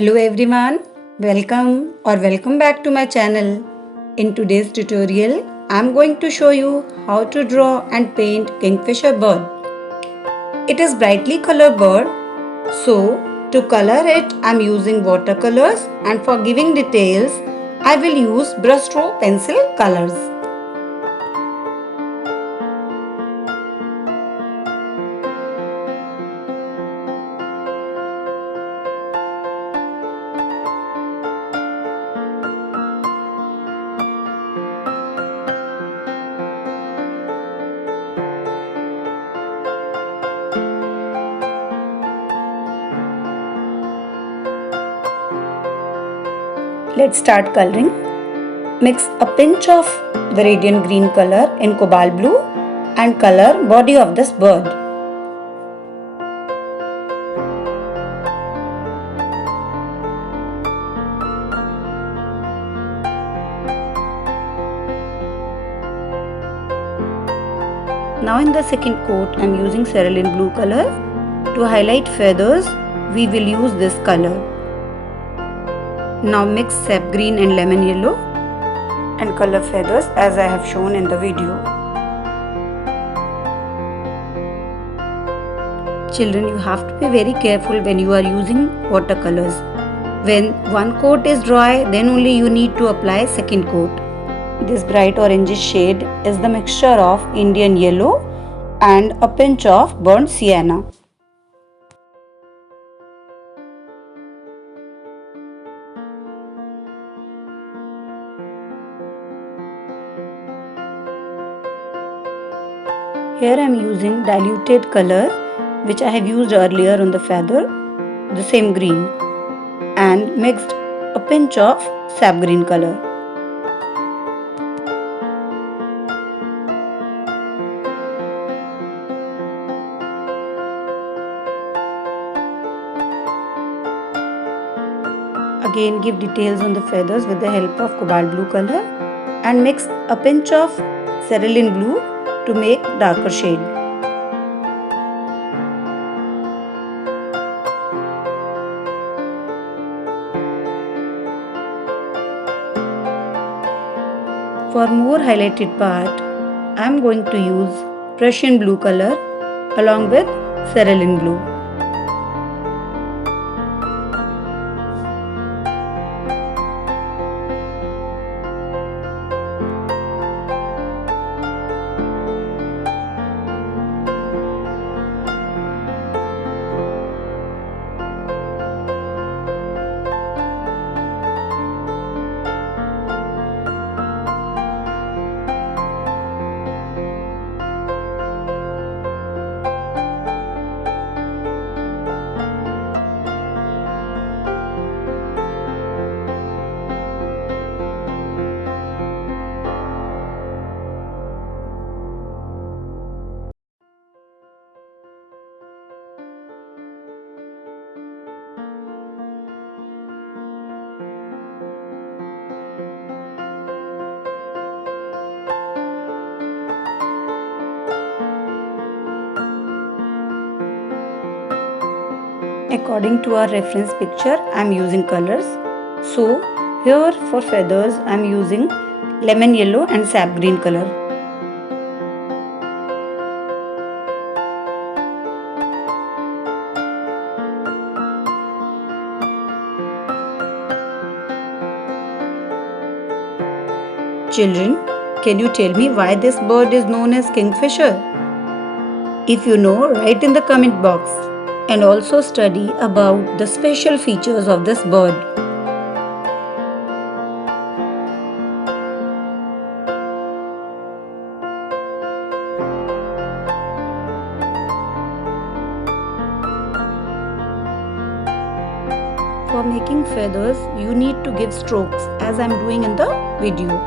Hello everyone, welcome back to my channel. In today's tutorial, I am going to show you how to draw and paint Kingfisher bird. It is brightly colored bird, so to color it I am using watercolors, and for giving details I will use brustro pencil colors. Let's start coloring. Mix a pinch of the radiant green color in cobalt blue and color body of this bird. Now in the second coat I am using cerulean blue color. To highlight feathers we will use this color. Now mix sap green and lemon yellow and color feathers as I have shown in the video. Children, you have to be very careful when you are using watercolors. When one coat is dry, then only you need to apply second coat. This bright orange shade is the mixture of Indian yellow and a pinch of burnt sienna. Here I am using diluted color which I have used earlier on the feather, the same green, and mixed a pinch of sap green color. Again give details on the feathers with the help of cobalt blue color and mix a pinch of cerulean blue to make darker shade. For more highlighted part, I am going to use Prussian blue color along with cerulean blue. According to our reference picture, I am using colors. So, here for feathers, I am using lemon yellow and sap green color. Children, can you tell me why this bird is known as Kingfisher? If you know, write in the comment box. And also study about the special features of this bird. For making feathers, you need to give strokes as I am doing in the video.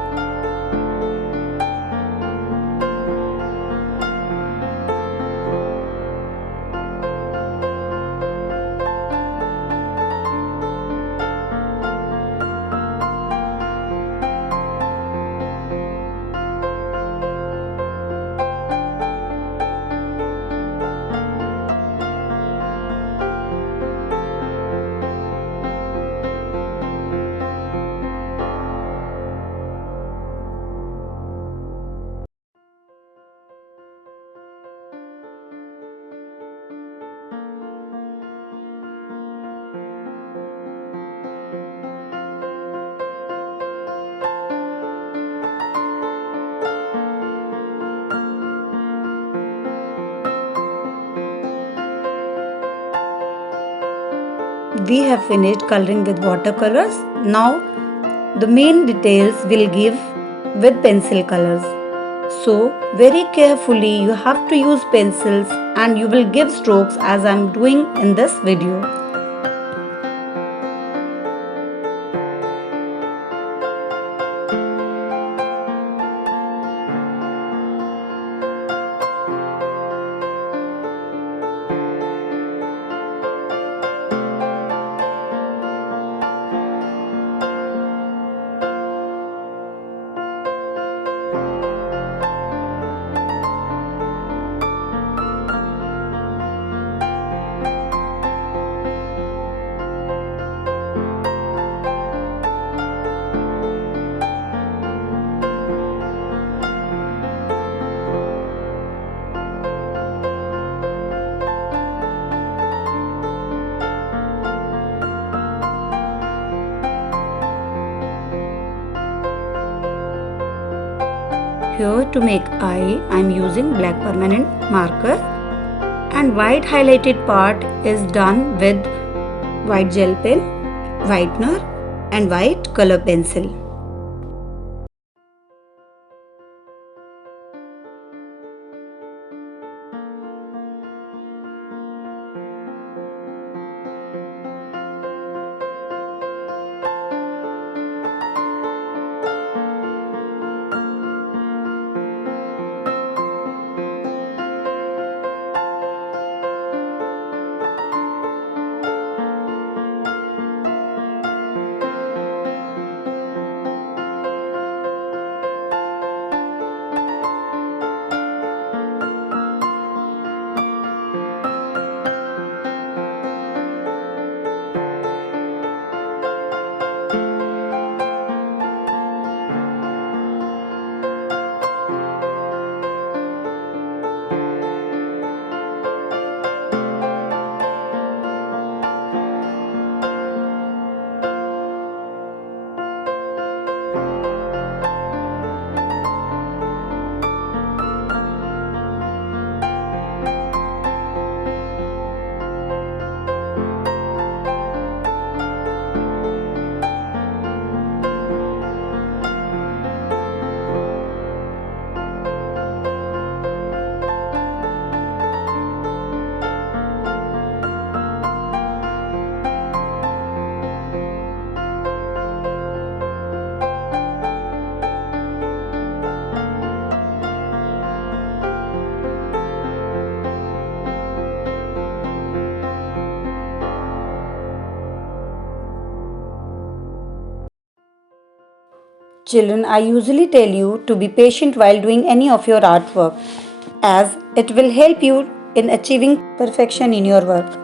we have finished coloring with watercolors. Now the main details will give with pencil colors. So very carefully you have to use pencils and you will give strokes as I am doing in this video. Here to make eye, I am using black permanent marker and white highlighted part is done with white gel pen, whitener and white color pencil. Children, I usually tell you to be patient while doing any of your artwork as it will help you in achieving perfection in your work.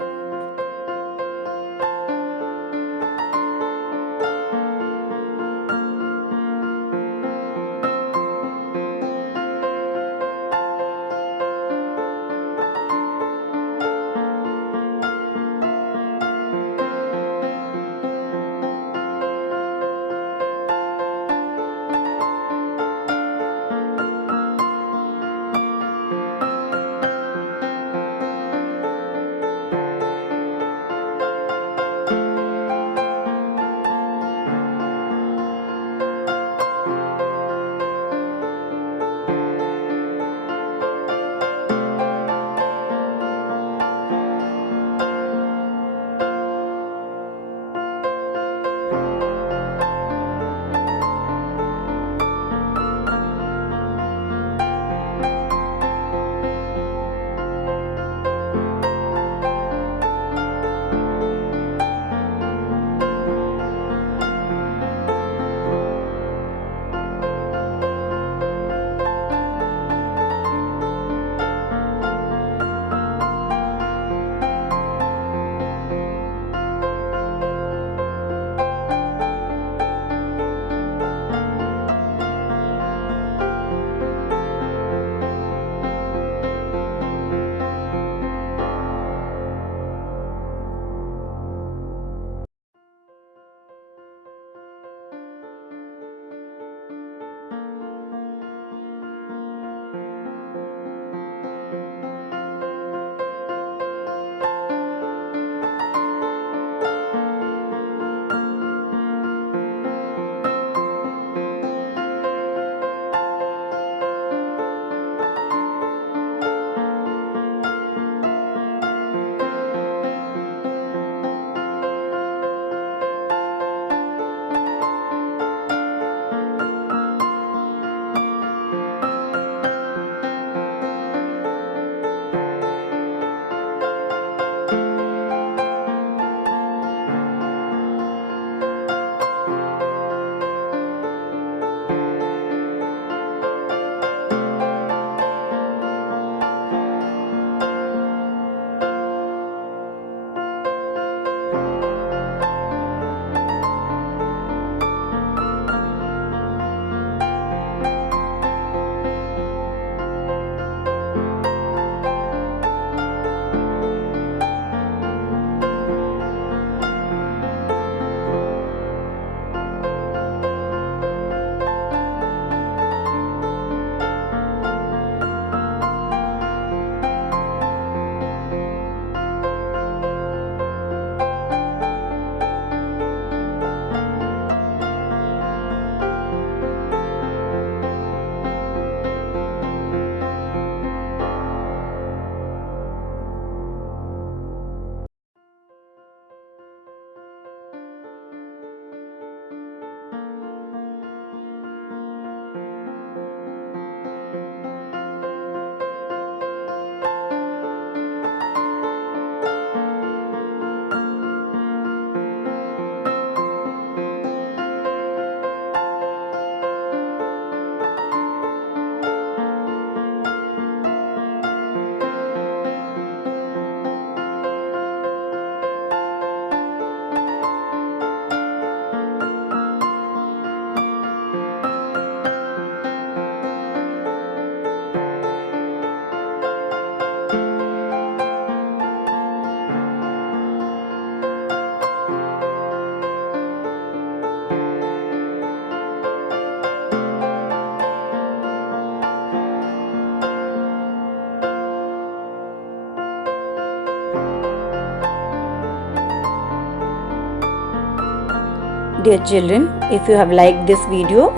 Dear children, if you have liked this video,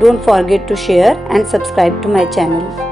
don't forget to share and subscribe to my channel.